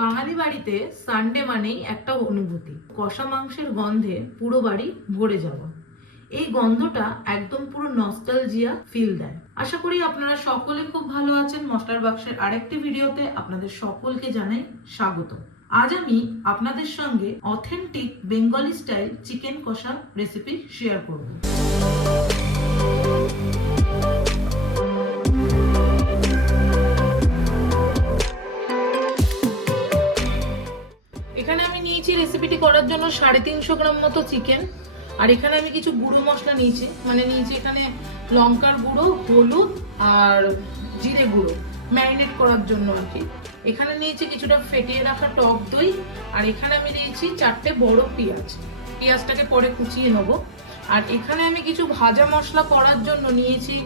বাঙালি বাড়িতে সানডে মানেই একটা অনুভূতি, কষা মাংসের গন্ধে পুরো বাড়ি ভরে যাওয়া। এই গন্ধটা একদম পুরো নস্টালজিয়া ফিল দেয়। আশা করি আপনারা সকলে খুব ভালো আছেন। মশলার বাক্সের আরেকটি ভিডিওতে আপনাদের সকলকে জানাই স্বাগত। আজ আমি আপনাদের সঙ্গে অথেন্টিক বেঙ্গলি স্টাইল চিকেন কষা রেসিপি শেয়ার করব। এখানে আমি নিয়েছি রেসিপিটি করার জন্য 350 গ্রাম মতো চিকেন। আর এখানে আমি কিছু গুঁড়ো মশলা নিয়েছি, নিয়েছি এখানে লঙ্কার গুঁড়ো, হলুদ আর জিরে গুঁড়ো ম্যারিনেট করার জন্য আর কি। এখানে নিয়েছি কিছুটা ফেটিয়ে রাখা টক দই, আর এখানে আমি নিয়েছি 4টে বড় পেঁয়াজ। পেঁয়াজটাকে পরে কুচিয়ে নেব। আর এখানে আমি কিছু ভাজা মশলা করার জন্য নিয়েছি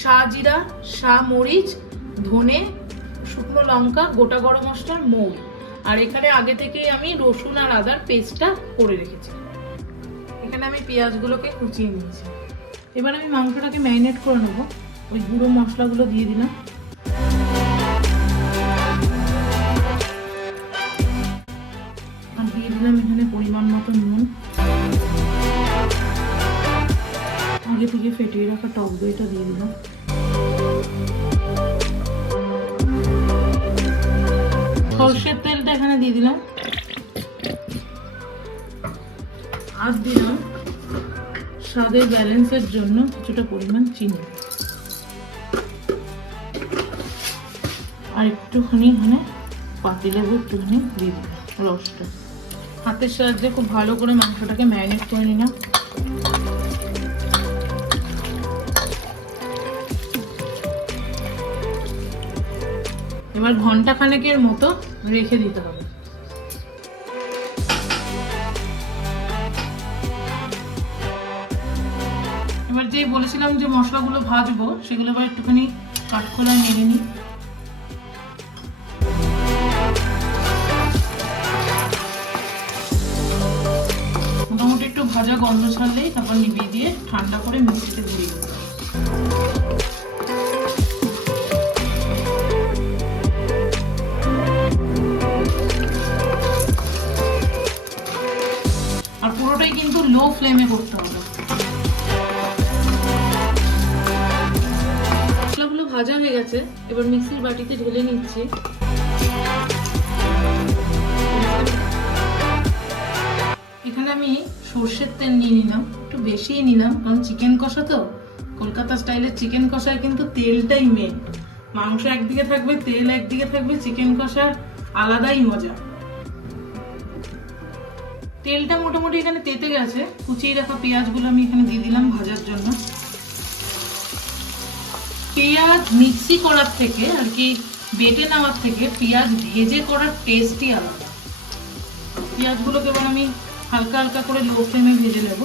শাহজিরা, শাহ মরিচ, ধনে, শুকনো লঙ্কা, গোটা গরম মশলার মৌরি। আর এখানে আগে থেকেই আমি রসুন আর আদার পেস্টটা করে রেখেছি। এখানে আমি পেঁয়াজগুলোকে কুচিয়ে নিয়েছি। এবার আমি মাংসটাকে ম্যারিনেট করে নেব। ওই গুঁড়ো মশলাগুলো দিয়ে দিলাম। আর দিয়ে দিলাম এখানে পরিমাণ মতো নুন। আগে থেকে ফেটিয়ে রাখা টক দইটা দিয়ে দিলাম। সরষের তেলটা এখানে দিয়ে দিলাম। আর দিলাম স্বাদের ব্যালেন্সের জন্য কিছুটা পরিমাণ চিনি। আর একটুখানি এখানে পাতিলেবু একটুখানি দিয়ে দিলাম রসটা। হাতের সাহায্যে খুব ভালো করে মাংসটাকে ম্যারিনেট করে নিলাম। এবার ঘন্টা খানেকের মতো রেখে দিতে হবে। এবার যেই বলেছিলাম যে মশলাগুলো ভাজবো, সেগুলো এবার একটুখানি কাঠখোলায় নেড়ে নিই। মোটামুটি একটু ভাজা গন্ধ ছাড়লেই তারপর নিভিয়ে দিয়ে ঠান্ডা করে মিক্সিতে ঘুরিয়ে দেবো। আর পুরোটাই কিন্তু লো ফ্লেমে করতে হবে। মশলাগুলো ভাজা হয়ে গেছে, এবার মিক্সির বাটিতে ঢেলে নিচ্ছি। এখানে আমি সর্ষের তেল নিয়ে নিলাম, একটু বেশিই নিলাম, কারণ চিকেন কষা তো কলকাতা স্টাইলের চিকেন কষায় কিন্তু তেলটাই মেন। মাংস একদিকে থাকবে, তেল একদিকে থাকবে, চিকেন কষার আলাদাই মজা। তেলটা মোটামুটি এখানে তেতে গেছে। কুচিয়ে রাখা পেঁয়াজগুলো আমি এখানে দিয়ে দিলাম ভাজার জন্য। পেঁয়াজ মিক্সি করার থেকে আর কি বেটে নেওয়ার থেকে পেঁয়াজ ভেজে করার টেস্টই আলাদা। পেঁয়াজগুলোকে এবার আমি হালকা হালকা করে লো ফ্লেমে ভেজে নেব।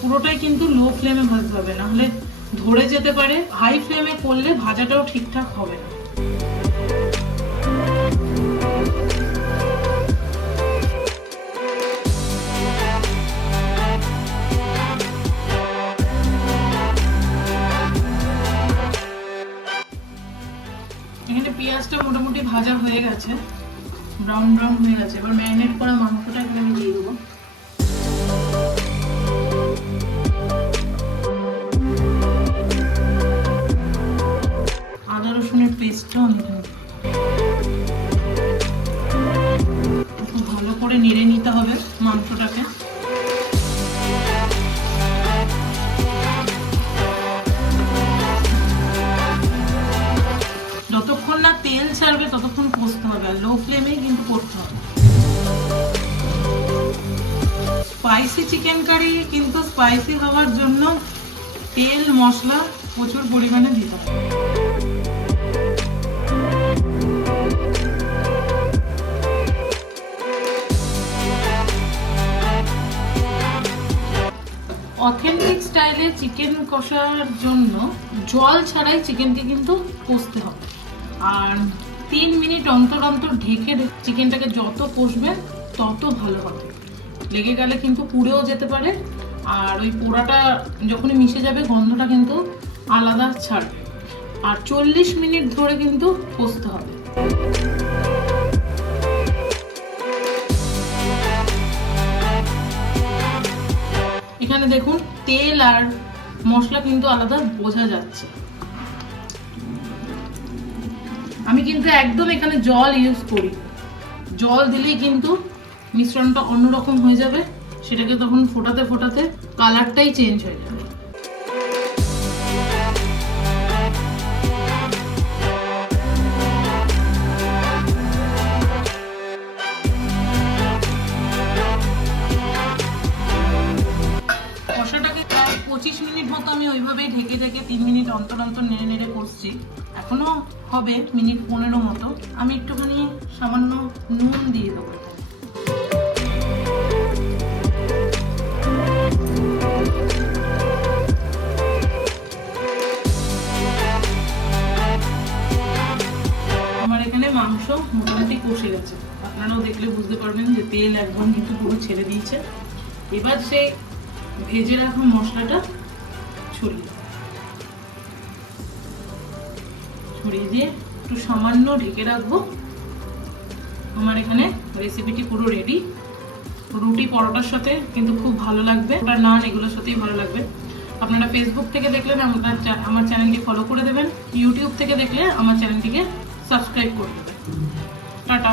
পুরোটাই কিন্তু লো ফ্লেমে ভাজতে হবে, নাহলে ধরে যেতে পারে। হাই ফ্লেমে করলে ভাজাটাও ঠিকঠাক হবে না। এখানে পেঁয়াজটা মোটামুটি ভাজা হয়ে গেছে, ব্রাউন ব্রাউন হয়ে গেছে। এবার ম্যারিনেট করা মাংসটা এখানে আমি দিয়ে দেবো। আদা রসুনের পেস্টটাও আমি খুব ভালো করে নেড়ে নিতে হবে মাংসটাকে। যতক্ষণ না তেল ছাড়বে ততক্ষণ কষতে হবে, আর লো ফ্লেমেই কিন্তু করতে হবে। স্পাইসি চিকেন কারি কিন্তু স্পাইসি হওয়ার জন্য তেল মশলা প্রচুর পরিমাণে দিতে হবে। অথেন্টিক স্টাইলে চিকেন কষার জন্য জল ছাড়াই চিকেনকে কিন্তু কষতে হবে। আর 3 মিনিট অন্তর অন্তর ঢেকে চিকেনটাকে যত কষবেন তত ভালো হবে। লেগে গেলে কিন্তু পুড়েও যেতে পারে। আর ওই পোড়াটা যখনই মিশে যাবে গন্ধটা কিন্তু আলাদা ছাড়বে। আর 40 মিনিট ধরে কিন্তু কষতে হবে। এখানে দেখুন তেল আর মশলা কিন্তু আলাদা বোঝা যাচ্ছে। আমি কিন্তু একদম এখানে জল ইউজ করি, জল দিলেই কিন্তু মিশ্রণটা অন্যরকম হয়ে যাবে, সেটাকে তখন ফোটাতে ফোটাতে কালারটাই চেঞ্জ হয়ে যাবে। কষাটাকে 25 মিনিট মতো আমি ওইভাবেই ঢেকে ঢেকে 3 মিনিট অন্তর অন্তর নেড়ে নেড়ে কষছি। এখনো হবে মিনিট 15 মতো। আমি একটুখানি সামান্য নুন দিয়ে দেবো। আমার এখানে মাংস মোটামুটি কষে গেছে, আপনারাও দেখলে বুঝতে পারবেন যে তেল একদম কিন্তু পুরো ছেড়ে দিয়েছে। এবার সেই ভেজে রাখা মশলাটা ছড়িয়ে দিয়ে একটু সামান্য ঢেকে রাখবো। আমার এখানে রেসিপিটি পুরো রেডি। রুটি পরোটার সাথে কিন্তু খুব ভালো লাগবে, ওটা নান এগুলোর সাথেই ভালো লাগবে। আপনারা ফেসবুক থেকে দেখলেন আমার চ্যানেলটি ফলো করে দেবেন, ইউটিউব থেকে দেখলে আমার চ্যানেলটিকে সাবস্ক্রাইব করে দেবেন। টাটা।